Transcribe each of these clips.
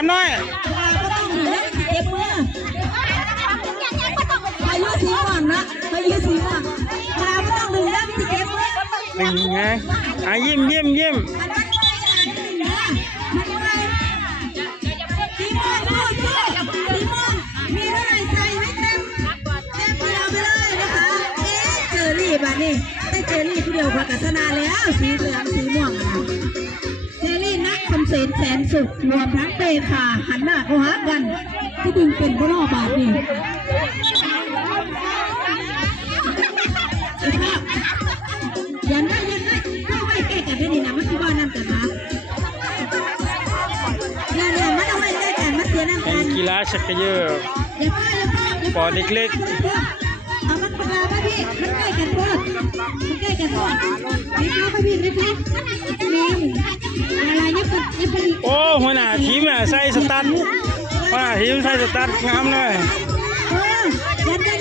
ามน้อยก็ต้องอยู่แล้วเก็บมือพายุสีม่วงนะพายุสีม่วงเราก็ต้องดูแล้วเก็บมือหนึ่งไงยิ้มยิ้มยิ้มบ้านนี่ได้เจอรี่ผู้เดียวกับศาสนาแล้วสีเหลืองสีม่วงนะเจอรี่นักคำเสนแสนสุขรวมทั้งเปย์ขาหันหน้าเข้าหากันที่ดึงเป็นพระนอบาทนี่ยันได้เข้าไว้แก้กันได้ดีนะมันคือว่านั่นแต่นะเนี่ยมันเอาไว้แก้กันมันเสียน้ำกันกีฬาชักเยอะปอเล็กเอามันปลาพี่มันใกล้กันพอดมันใกล้กันพอดนี่ข้าวพี่นี่พี่นี่อะไรเนี่ยเป็นโอ้หัวหน้าทีมใส่สตาร์ทหัวหน้าทีมใส่สตาร์ทงามเลยยันได้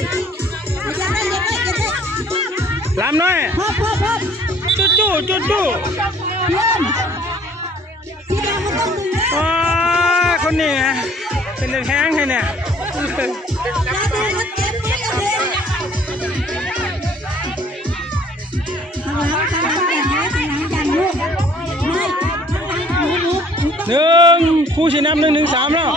ลำน้อยพอจุ๊สีแดงมันต้องดึงนะว้าคนนี้เป็นเด็กแข้งให้เนี่ยหนึ่งคู่ชนะ1-3แล้ว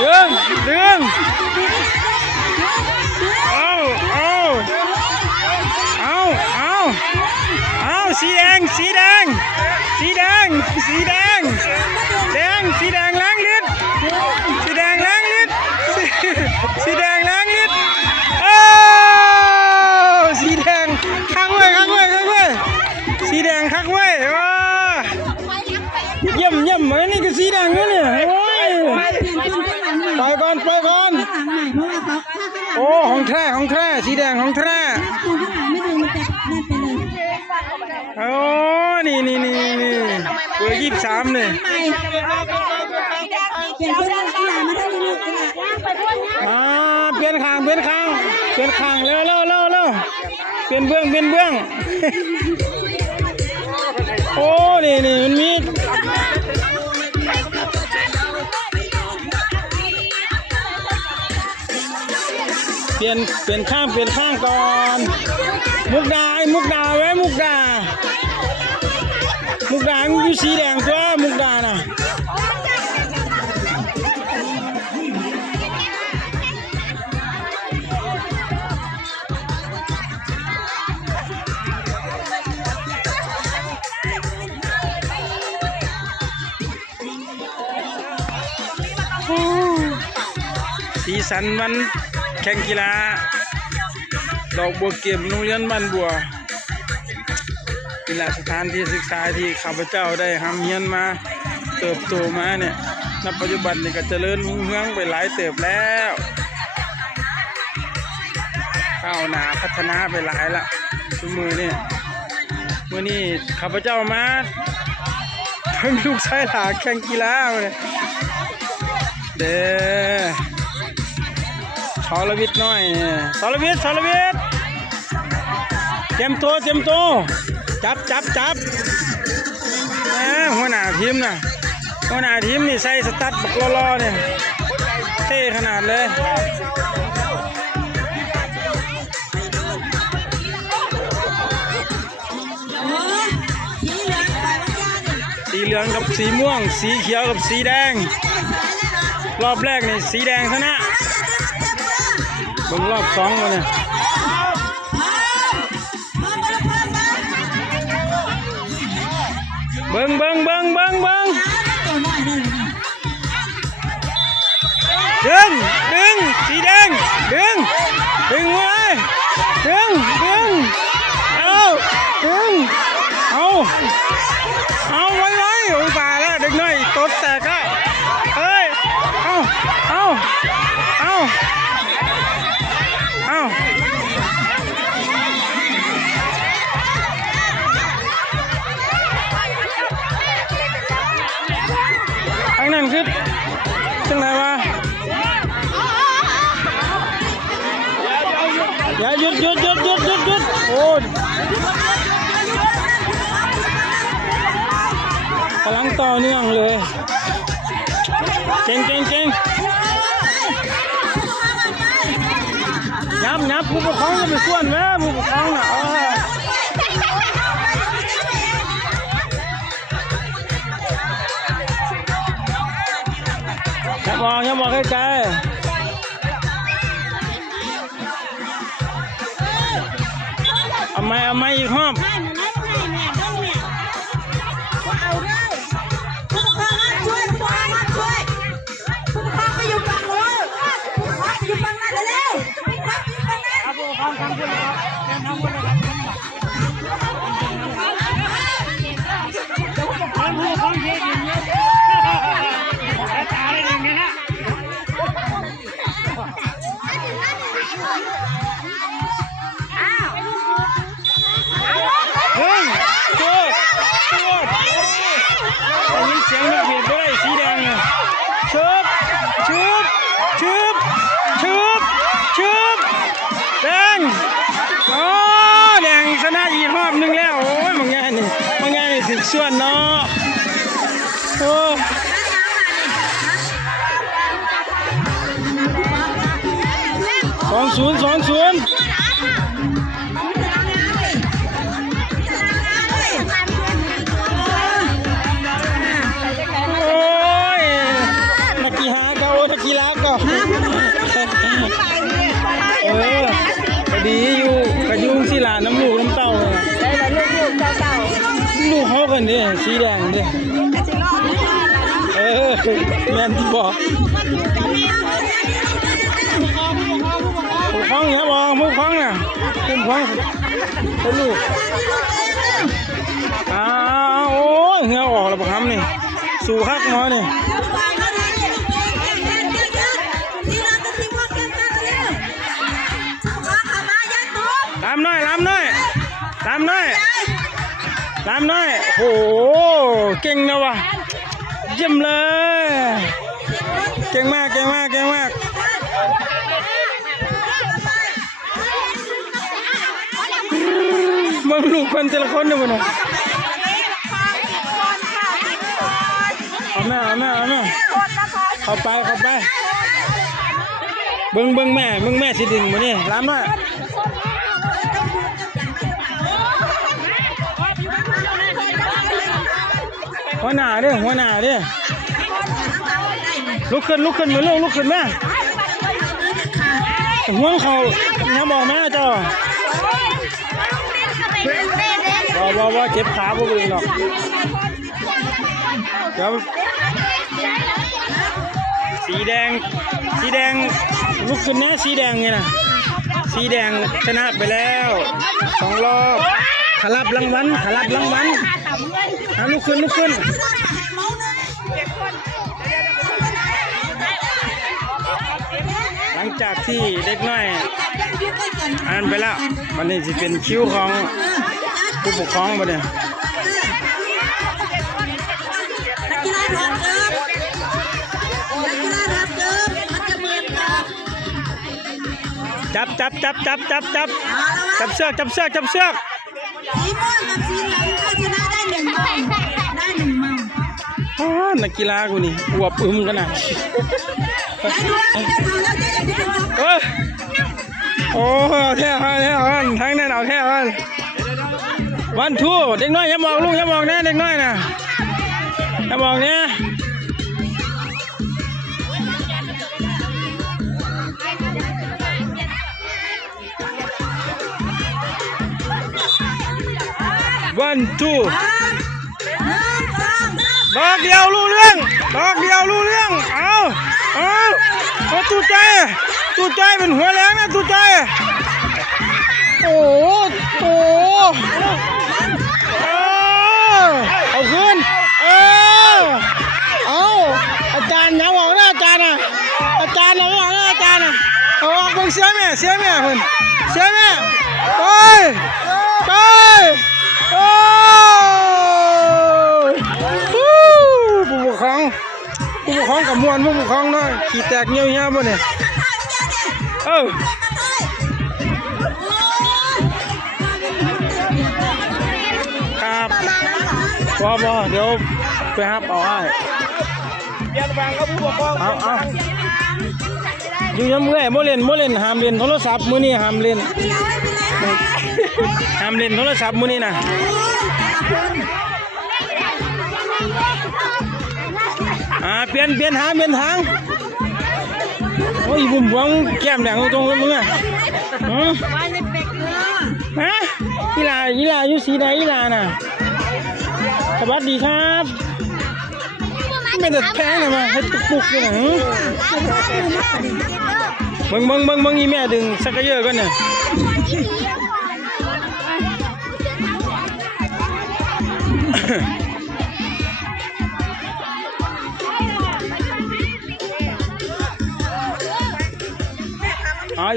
ดึงเอาสีแดงล้างลิ้นสีแดงล้างลิ้นสีแดงคักเว้ยสีแดงคักเว้ยว้าเยี่ยมเหมือนนี่ก็สีแดงนี่เนี่ยโอ้ยไปก่อนโอ้ของแท้สีแดงของแท้โอ้นี่เบอร์23เนี่ยเปลี่ยนข้างเร็วเปลี่ยนเบื้องโอ้นี่มันมีเปลี่ยนข้างก่อนมุกดาไว้มุกดามันอยู่สีแดงตัวมุกดาน่ะสีสันวันแข่งกีฬาดอกบัวเก็บโรงเรียนบ้านบัวกีฬาสถานที่ศึกษาที่ข้าพเจ้าได้ทำเรียนมาเติบโตมาเนี่ยณปัจจุบันนี่ก็เจริญรุ่งเรืองไปหลายเติบแล้วก้าวหน้าพัฒนาไปหลายละทุกมือเนี่ยมื่อนี้ข้าพเจ้ามาเพิ่งลูกชายหลาแข่งกีฬาเลยเด้อชอลวิทย์น้อยชอลวิทย์เตรียมตัวจับหัวหน้าทีมนี่ใส่สตั๊ดบักล้อเนี่ยเท่ขนาดเลยสีเหลืองกับสีม่วงสีเขียวกับสีแดงรอบแรกนี่สีแดงชนะเบิ่งรอบ2ก่อนเนี่ยเบิ่งดึงสีแดงดึงไว้ดึงเอาไว้โอ้ยป่าแล้วเด็กน้อยตดแตกแล้วเอ้ยเอาอันนั้นคือจังไรวะอย่าหยุดโอ้ พลังต่อเนื่องเลยเก่งยับผู้ปกครองจะไปส่วนแม่ผู้ปกครองน่ะอย่าบอกใกล้ๆเอาไม่อีกรอบเฮ้ยตัวอันนี้เสียงนกหวีดก็ได้สีแดงอ่ะชุบแดงอ๋อแดงชนะอีกรอบนึงแล้วโอ้ยมันง่ายนี่ถึงส่วนเนาะโอ้20นักกีฬาก็พอดีอยู่กระยุงสิหลาน้ำลูกน้ำเต้าได้แล้วลูกเต้าลูกเขากันดิสีแดงดิแม่นที่บอกผู้คล้องเนี่ยบอกผู้คล้องน่ะผู้คล้องเป็นลูกโอ้ยเหี้ยออกแล้วประคำนี่สู่คักน้อยนี่ลำน้อยโอ้โหเก่งนะวะเยี่ยมเลยเก่งมากมึงลูกคนแต่ละคนเนี่ยมึงเอาแม่เข้าไปเบิ่งแม่สิดึงมาเนี่ยลำน้อยหัวหน้าดิลุกขึ้นมาลุกขึ้นมาหัวเขาน้ำบอกแม่เจ้าว่าเจ็บขาพวกมึงหรอกเดี๋ยวสีแดงลุกขึ้นนะสีแดงไงนะสีแดงชนะไปแล้ว2 รอบขลับรางวัลลุกขึ้นหลังจากที่เด็กน้อยอ่านไปแล้ววันนี้จะเป็นคิวของผู้ปกครองมาเนี่ยจับเสือกสีม่วงกับสีเหลืองถ้าชนะได้1 มังนักกีฬากูนี่อวบอึมกันนะโอ้แท้ทั้งนั้นเอาแท้วันทูเด็กน้อยอย่ามองลูกอย่ามองนะเด็กน้อยนะอย่ามองเนี่ยวันทูดอกเดียวรู้เรื่องเอาตู้ใจเป็นหัวแรงนะตู้ใจโอ้เอาขึ้นเอาอาจารย์อย่าบอกนะอาจารย์นะเอาออกเบิ่งเสียแม่เพิ่นเสียแม่ไปผู้ปกครองกับมวลผู้ปกครองเนาะขี่แตกเงี้ยวบ่เนี่ย บ่เดี๋ยวไปฮับเอาไอ้ เปลี่ยนฟังครับผู้ปกครอง เอาอยู่ยังเมื่อยโมเล่นห้ามเล่นโทรศัพท์มื้อนี้ห้ามเล่นห้ามเล่นโทรศัพท์มื้อนี้นะเปลี่ยนทางโอ้ยบุ่มบวงแก้มแดงตรงมึงอ่ะฮะอีหลาอยู่สีไหนอีหลาน่ะสวัสดีครับไม่แต่แพงเลยมาให้ตุกๆเลยนะมึงอีแม่ดึงสักเยอะกันเนี่ย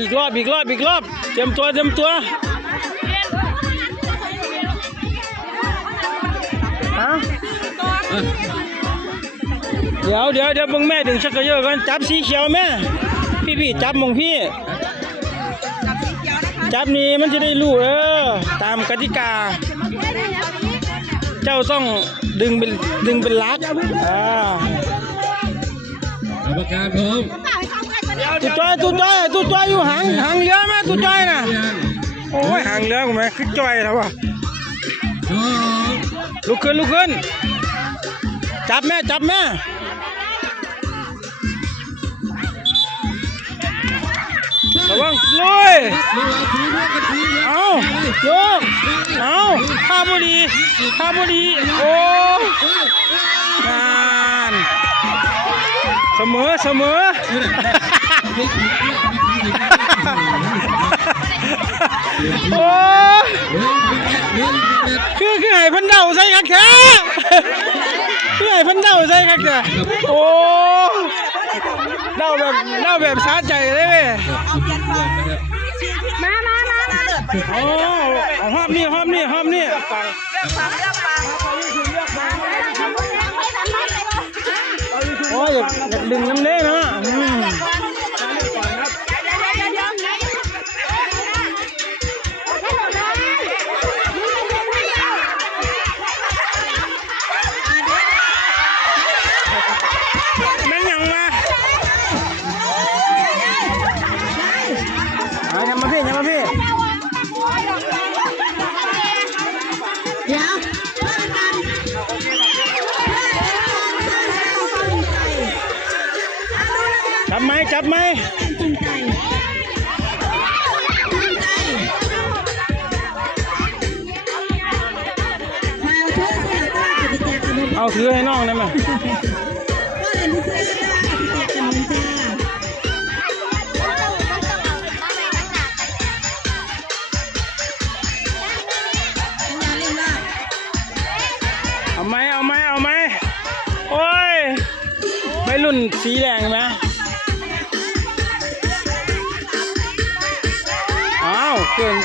อีกรอบเตรียมตัวฮะเดี๋ยวมึงแม่ดึงชักเยอะกันจับสีเขียวแม่พี่จับมงพี่จับนี่มันจะได้รู้ตามกติกาเจ้าต้องดึงเป็นลักประกาศพร้อมตุ๊จ้อยอยู่หางเรือแม่ตุ๊จ้อยน่ะโอ้ยหางเรือกูแม่คือจ้อยแล้ววะลุกขึ้นจับแม่ระวังลุยเอาโยกเอาข้าบุรีโอ้งานเสมอโอ้คือให้พันเดาใส่กันแค่โอ้เดาแบบสะใจเลยเว้ยมาโอ้หอบนี่โอ้ยอยากดึงน้ำเล่นะยังมาพี่เดี๋ยวเพื่อนกันจับไหมเอาถือให้น้องได้ไหมเอาไหมโอ้ยไม่รุ่นสีแดงไหมอ้าวเกิน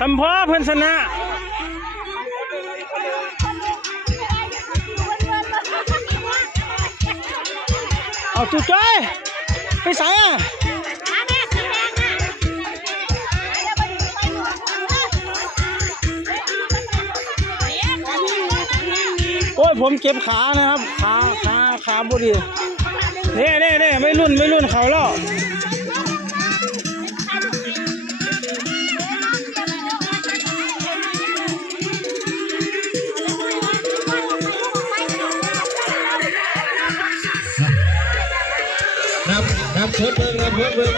สัมภาเพิ่นชนะเอาตุ๊จ้อยไปใส่โอ้ยผมเก็บขานะครับขาบดีเนี่ยไม่รุ่นเขาแล้วครับโคตรเบิ่งอีกเลย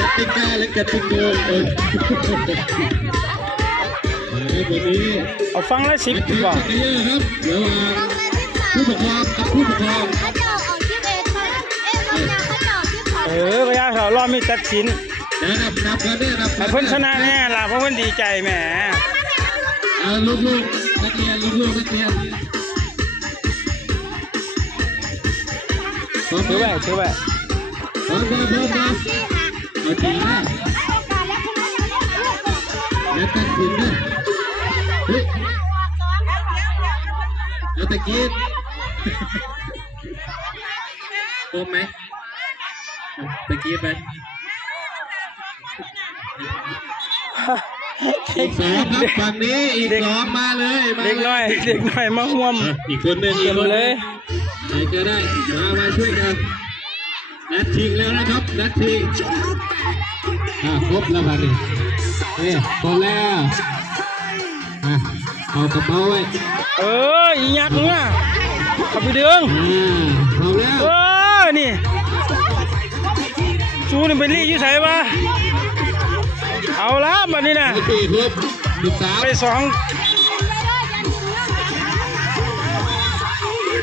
กติกาและกติกาวันนี้เอาฟังละ10ดีกว่าครับเดี๋ยวผู้ปกครองกับผู้ปกครองก็ยากเขารอบมีตัดสินนับกันเพิ่นชนะแน่ล่ะเพราะเพิ่นดีใจแหมลูกนักเรียนถือไว้พร้อมเอาจริงนะและตัดสินนะ เฮ้ยแล้วตะกี้โอมไหมตะกี้ไปอีกสองครับฝั่งนี้อีกสองมาเลยมา เด็กน้อยมาห่วม อีกคนหนึ่งอี เต็ ก ม คน เลย ใครจะได้มาช่วยกันนัดชิงแล้วนะครับนัดชิงครบแล้วครับนี่พอแล้วเอากระเป๋าไว้ อีหยักมึงอ่ะขับไปเดือง เอาแล้ว นี่ชูนี่เป็นลี่อยู่ใส่ปะเอาละบัดนี้นะ สี่ครบ13ไป2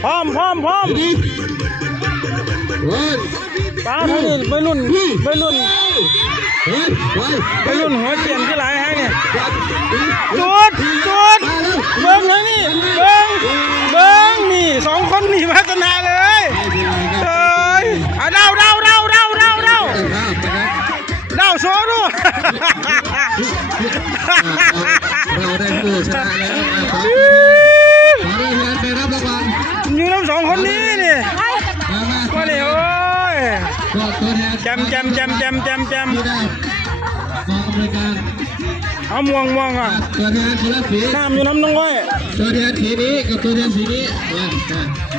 พร้อม เฮ้ย ป้าท่านนี่ไปรุ่น เฮ้ย หัวเจียนที่หลายให้เนี่ยจุดเบิ้งนะนี่เบิ้งนี่2คนนี่พัฒนาเลยเฮ้ยเดาโซ่ดู เราได้ผู้ชนะแล้วขอได้เงินไปรับรางวัล อยู่น้ำ2คนนี้นี่มาเลยโอ้ย ก็ตัวแทน แจม ที่ได้กองอำนวยการ เอาม่วงอ่ะ ตัวแทนทีละสี น้ำอยู่น้ำน้องไว้ ตัวแทนสีนี้กับตัวแทนสีนี้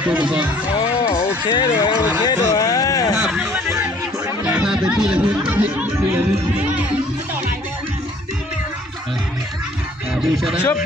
ตัวผสม โอเคด้วย ถ้าเป็นที่ละพื้นที่ละพื้นผู้ชนะ